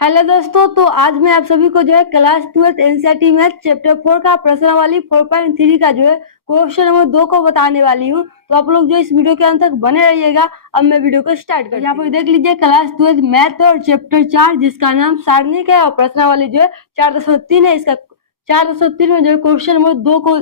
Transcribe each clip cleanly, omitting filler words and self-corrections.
Hello दोस्तों, तो आज मैं आप सभी को जो है क्लास 12 एनसीईआरटी मैथ चैप्टर 4 का प्रश्नावली 4.3 का जो है क्वेश्चन नंबर 2 को बताने वाली हूँ। तो आप लोग जो इस वीडियो के अंत तक बने रहिएगा। अब मैं वीडियो को स्टार्ट करती हूँ। यहाँ पर देख लीजिए क्लास 12 मैथ और चैप्टर 4 जिसका नाम सारणिक है और प्रश्नावली जो है 4.3 है। इसका 4.3 में जो है क्वेश्चन नंबर 2 को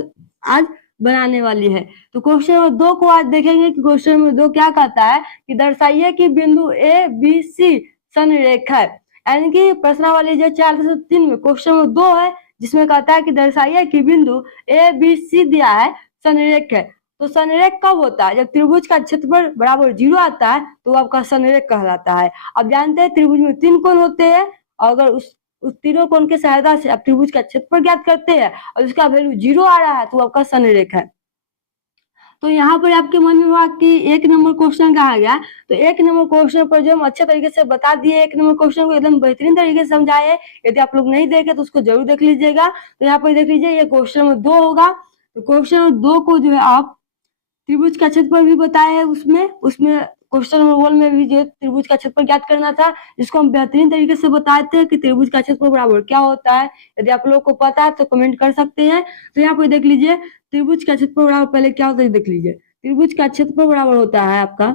आज बनाने वाली है। तो क्वेश्चन नंबर 2 को आज देखेंगे कि क्वेश्चन नंबर 2 क्या कहता है कि दर्शाइए कि बिंदु ए बी सी संरेख है। यानी कि प्रश्नावली जो 4.3 में क्वेश्चन नंबर 2 है जिसमें कहता है कि दर्शाइए कि बिंदु ए बी सी दिया है संरेख है। तो संरेख कब होता है? जब त्रिभुज का क्षेत्रफल बराबर 0 आता है तो आपका संरेख कहलाता है। अब जानते हैं त्रिभुज में 3 कोण होते हैं और अगर उस तीनों कोण की सहायता से आप त्रिभुज का क्षेत्रफल ज्ञात करते हैं और उसका वैल्यू 0 आ रहा है तो आपका संरेख है। तो यहाँ पर आपके मन में हुआ कि एक नंबर क्वेश्चन कहा गया, तो एक नंबर क्वेश्चन पर जो हम अच्छे तरीके से बता दिए, एक नंबर क्वेश्चन को एकदम बेहतरीन तरीके से समझाए। यदि आप लोग नहीं देखे तो उसको जरूर देख लीजिएगा। तो यहाँ पर देख लीजिए ये क्वेश्चन नंबर 2 होगा। तो क्वेश्चन नंबर 2 को जो है आप त्रिभुज का क्षेत्रफल भी बताया है उसमें क्वेश्चन नंबर 1 में भी जो त्रिभुज का क्षेत्रफल ज्ञात करना था, जिसको हम बेहतरीन तरीके से बताए थे कि त्रिभुज का क्षेत्रफल बराबर क्या होता है। यदि आप लोगों को पता है तो कमेंट कर सकते हैं। तो यहाँ पर देख लीजिए त्रिभुज का क्षेत्रफल बराबर पहले क्या होता है देख लीजिए। त्रिभुज का क्षेत्रफल बराबर होता है आपका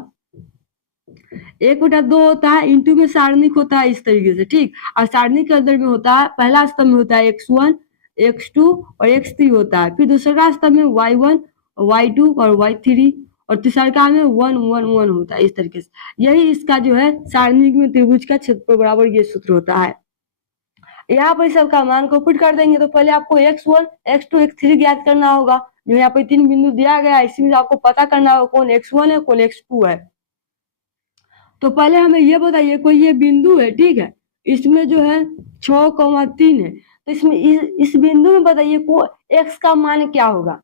1/2 होता है, इंटू में सारणिक होता है इस तरीके से, ठीक। और सारणिक के अंदर में होता है पहला स्तंभ में होता है x1 x2 और x3 होता है, फिर दूसरा स्तंभ में y1 y2 और y3 और तीसरा में 1 1 1 होता है इस तरीके से। यही इसका जो है सारणिक में त्रिभुज का क्षेत्रफल बराबर ये सूत्र होता है। यहाँ पर सबका मान को पुट कर देंगे तो पहले आपको x1 x2 x3 ज्ञात करना होगा। जो यहाँ पे 3 बिंदु दिया गया है इसी में आपको पता करना होगा कौन x1 है कौन x2 है। तो पहले हमें ये बताइए कोई ये बिंदु है, ठीक है, इसमें जो है 6,3 है, तो इसमें इस बिंदु में बताइए को x का मान क्या होगा।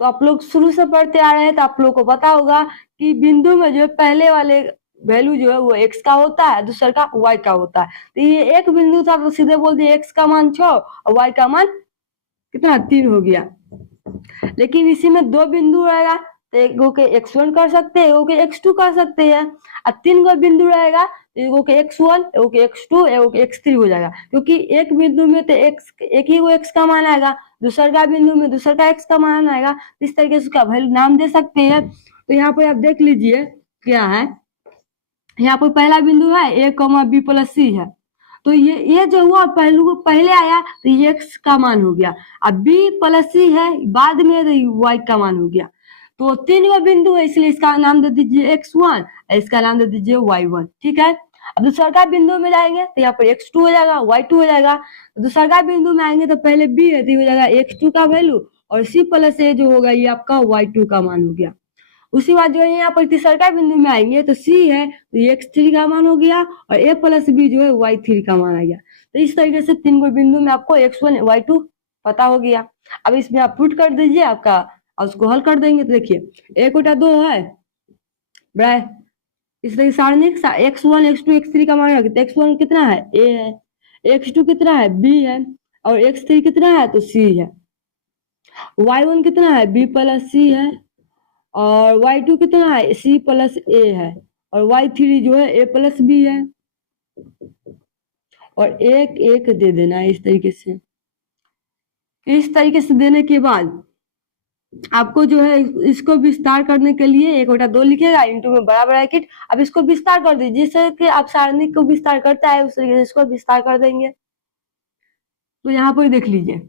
तो आप लोग शुरू से पढ़ते आ रहे हैं तो आप लोग को पता होगा कि बिंदु में जो है पहले वाले वैल्यू जो है वो x का होता है, दूसरा का y का होता है। तो ये एक बिंदु था तो सीधे बोल दिए x का मान 6 और y का मान कितना 3 हो गया। लेकिन इसी में 2 बिंदु रहेगा तो एक गो के x1 कर सकते हैं, एक गो के x2 कर सकते हैं। और 3 गो बिंदु रहेगा तो एक गो के x1 एक गो के x2 एक गो के x3 हो जाएगा, क्योंकि एक बिंदु में तो एक ही गो x का मान आएगा, दूसरा बिंदु में दूसरा का x का मान आएगा। इस तरीके से उसका वैल्यू नाम दे सकते हैं। तो यहाँ पर आप देख लीजिए क्या है, यहाँ पर पहला बिंदु है a, b + c है। तो ये जो हुआ पहले आया तो ये x का मान हो गया, अब b + c है बाद में तो y का मान हो गया। तो 3 गो बिंदु है इसलिए इसका नाम दे दीजिए x1, इसका नाम दे दीजिए y1, ठीक है। अब दूसरा बिंदु में जाएंगे तो यहाँ पर x2 हो जाएगा y2 हो जाएगा। दूसरा बिंदु में आएंगे तो पहले b है तो हो जाएगा x2 का वैल्यू और c + a जो होगा ये आपका y2 का मान हो गया। उसी बात जो है यहाँ पर तीसरा बिंदु में आएंगे तो c है तो ये x3 का मान हो गया और a + b जो है y3 का मान आ गया। तो इस तरीके से 3 गो बिंदु में आपको x1 y2 पता हो गया। अब इसमें आप पुट कर दीजिए आपका और उसको हल कर देंगे तो देखिए 1/2 है बड़ा इस तरह सारणिक x1 x2 x3 का मान रखते x1 कितना है a है, x2 कितना है b है और x3 कितना है तो c है, y1 कितना है b + c है और y2 कितना है c + a है और y3 जो है a + b है और एक एक दे देना है इस तरीके से। इस तरीके से देने के बाद आपको जो है इसको विस्तार करने के लिए 1/2 लिखेगा इंटू में बड़ा ब्रैकेट। अब इसको विस्तार कर दीजिए जिससे कि आप सारणिक को विस्तार करता है उस तरीके से इसको विस्तार कर देंगे। तो यहाँ पर देख लीजिए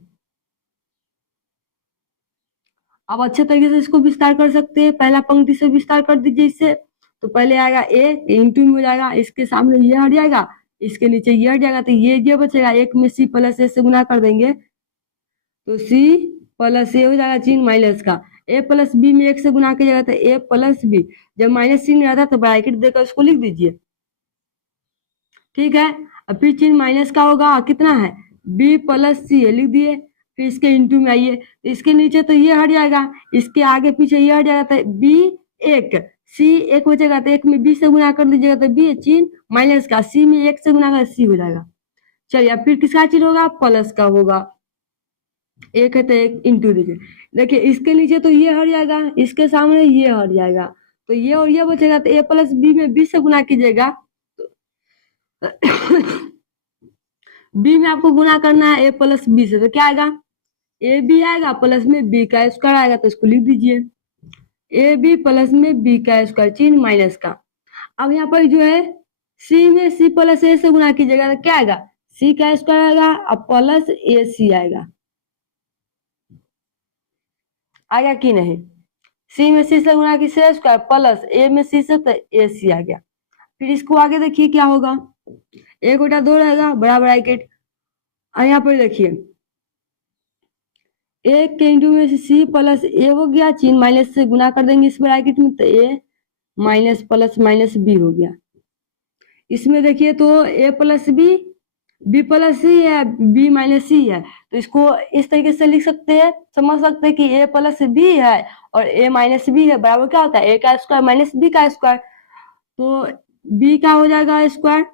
आप अच्छे तरीके से इसको विस्तार कर सकते हैं। पहला पंक्ति से विस्तार कर दीजिए इससे, तो पहले आएगा a इंटू में हो जाएगा, इसके सामने ये हट जाएगा, इसके नीचे ये हट जाएगा तो ये बचेगा, एक में c + a से गुना कर देंगे तो c + a हो जाएगा चिन्ह माइनस का, a + b में 1 से गुना कीजिएगा तो a + b, जब माइनस चिन्ह रहता है तो ब्रैकेट देकर उसको लिख दीजिए, ठीक है। अब फिर चिन्ह माइनस का होगा कितना है b + c लिख दिए, फिर इसके इंटू में आइए तो इसके नीचे तो ये हट जाएगा, इसके आगे पीछे ये हट जाएगा तो b 1 c 1 बचेगा तो 1 में b से गुना कर दीजिएगा तो b चिन्ह माइनस का, c में 1 से गुना कर c हो जाएगा। चलिए अब फिर किसका चिन्ह होगा प्लस का होगा, एक है तो एक इंटू दीजिए, देखिए इसके नीचे तो ये हट जाएगा, इसके सामने ये हट जाएगा तो ये और ये बचेगा तो a + b में b से गुना कीजिएगा बी में आपको गुना करना है ए प्लस बी से, तो क्या आएगा, ए बी आएगा प्लस में बी का स्क्वायर आएगा, तो इसको लिख दीजिए ए बी प्लस में बी का स्क्वायर, चिन्ह माइनस का। अब यहाँ पर जो है सी में सी प्लस ए से गुना कीजिएगा, तो क्या आएगा, सी का स्क्वायर आएगा और प्लस ए सी आएगा, आएगा कि नहीं। सी में सी से गुना की सी स्क्वायर प्लस ए में सी से, तो ए सी आ गया। फिर इसको आगे देखिए क्या होगा, एक बटा दो रहेगा बराबर ब्रैकेट, और यहाँ पर देखिए एक के इंटू में सी प्लस ए हो गया, चिन्ह माइनस से गुना कर देंगे इस ब्रैकेट में, तो ए माइनस प्लस माइनस बी हो गया। इसमें देखिए तो ए प्लस बी प्लस सी है, बी माइनस सी है, तो इसको इस तरीके से लिख सकते हैं, समझ सकते हैं कि ए प्लस बी है और ए माइनस बी है, बराबर क्या होता है ए का स्क्वायर माइनस बी का स्क्वायर, तो बी का हो जाएगा स्क्वायर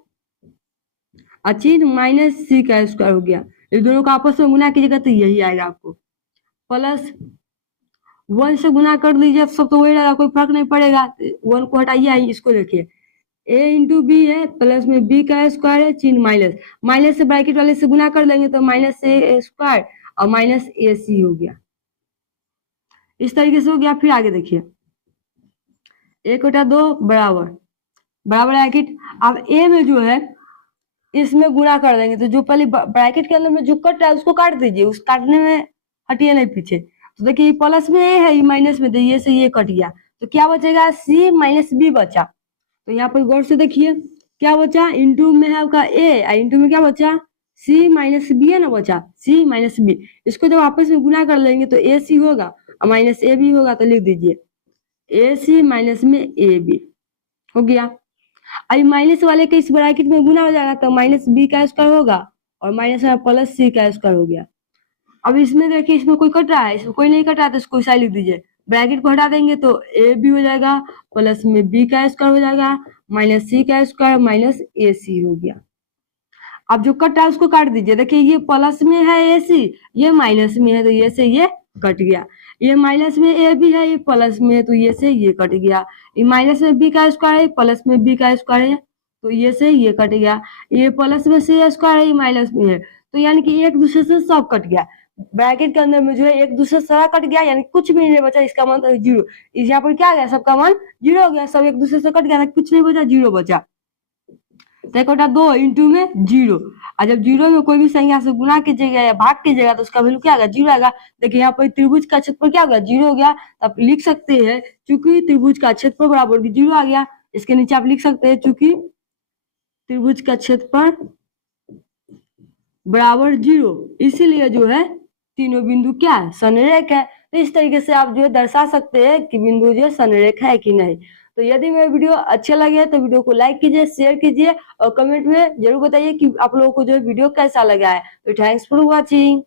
और चिन्ह माइनस सी का स्क्वायर हो गया। ये दोनों को आपस में गुना कीजिएगा तो यही आएगा आपको, प्लस 1 से गुना कर दीजिए सब तो वही रहेगा, कोई फर्क नहीं पड़ेगा, 1 को हटाइए, इसको देखिए ए इंटू बी है प्लस में बी का स्क्वायर है, चिन्ह माइनस, माइनस से ब्रैकेट वाले से गुना कर देंगे तो माइनस ए स्क्वायर और माइनस ए सी हो गया, इस तरीके से हो गया। फिर आगे देखिए एक बटा दो बराबर ब्रैकेट, अब ए में जो है इसमें गुना कर देंगे, तो जो पहले ब्रैकेट के अंदर में जो कट है उसको काट दीजिए, उस काटने में हटिए नहीं पीछे, तो देखिए प्लस में ए है, ये माइनस में, तो ये से ये कट गया, तो क्या बचेगा सी माइनस बी बचा। तो यहाँ पर गौर से देखिए क्या बचा, इंटू में है आपका ए और इंटू में क्या बचा सी माइनस बी है ना, बचा सी माइनस बी, इसको जब आपस में गुना कर लेंगे तो ए सी होगा और माइनस ए बी होगा, तो लिख दीजिए ए सी माइनस में ए बी हो गया। अब माइनस वाले के इस ब्रैकेट में गुना हो जाएगा तो माइनस बी का स्क्वायर होगा और माइनस प्लस सी का स्क्वायर हो गया। अब इसमें देखिए इसमें कोई कट रहा है, इसमें कोई नहीं कट रहा, तो इसको ऐसा लिख दीजिए, ब्रैकेट को हटा देंगे तो ए बी हो जाएगा प्लस में बी का स्क्वायर हो जाएगा माइनस सी का स्क्वायर माइनस ए सी हो गया। अब जो कट है उसको काट दीजिए, देखिए ये प्लस में है ए सी, ये माइनस में है, तो ये से ये कट गया, ये माइनस में ए बी है, ये प्लस में है, तो ये से ये कट गया, ये माइनस में बी का स्क्वायर है, प्लस में बी का स्क्वायर है, तो ये से ये कट गया, ये प्लस में सी स्क्वायर है, ये माइनस में है, तो यानी कि एक दूसरे से सब कट गया, ब्रैकेट के अंदर में जो है एक दूसरे से सारा कट गया, यानी कुछ भी नहीं बचा, इसका मान जीरो, यहाँ पर क्या गया सबका मान जीरो हो गया, सब एक दूसरे से कट गया, कुछ नहीं बचा, जीरो बचा, तो एक बटा दो इंटू में जीरो, और जब जीरो में कोई भी संख्या से गुना कीजिएगा या भाग कीजिएगा तो उसका वैल्यू क्या आएगा जीरो आएगा। देखिए यहाँ पर त्रिभुज का क्षेत्रफल क्या होगा जीरो हो गया, तो आप लिख सकते हैं चूंकि त्रिभुज का क्षेत्रफल बराबर जीरो आ गया, इसके नीचे आप लिख सकते हैं चूंकि त्रिभुज का क्षेत्रफल बराबर जीरो, इसीलिए जो है तीनों बिंदु क्या है संरेख है। तो इस तरीके से आप जो है दर्शा सकते हैं कि बिंदु जो है संरेख है कि नहीं। तो यदि मेरा वीडियो अच्छे लगे तो वीडियो को लाइक कीजिए, शेयर कीजिए और कमेंट में जरूर बताइए कि आप लोगों को जो वीडियो कैसा लगा है। तो थैंक्स फॉर वॉचिंग।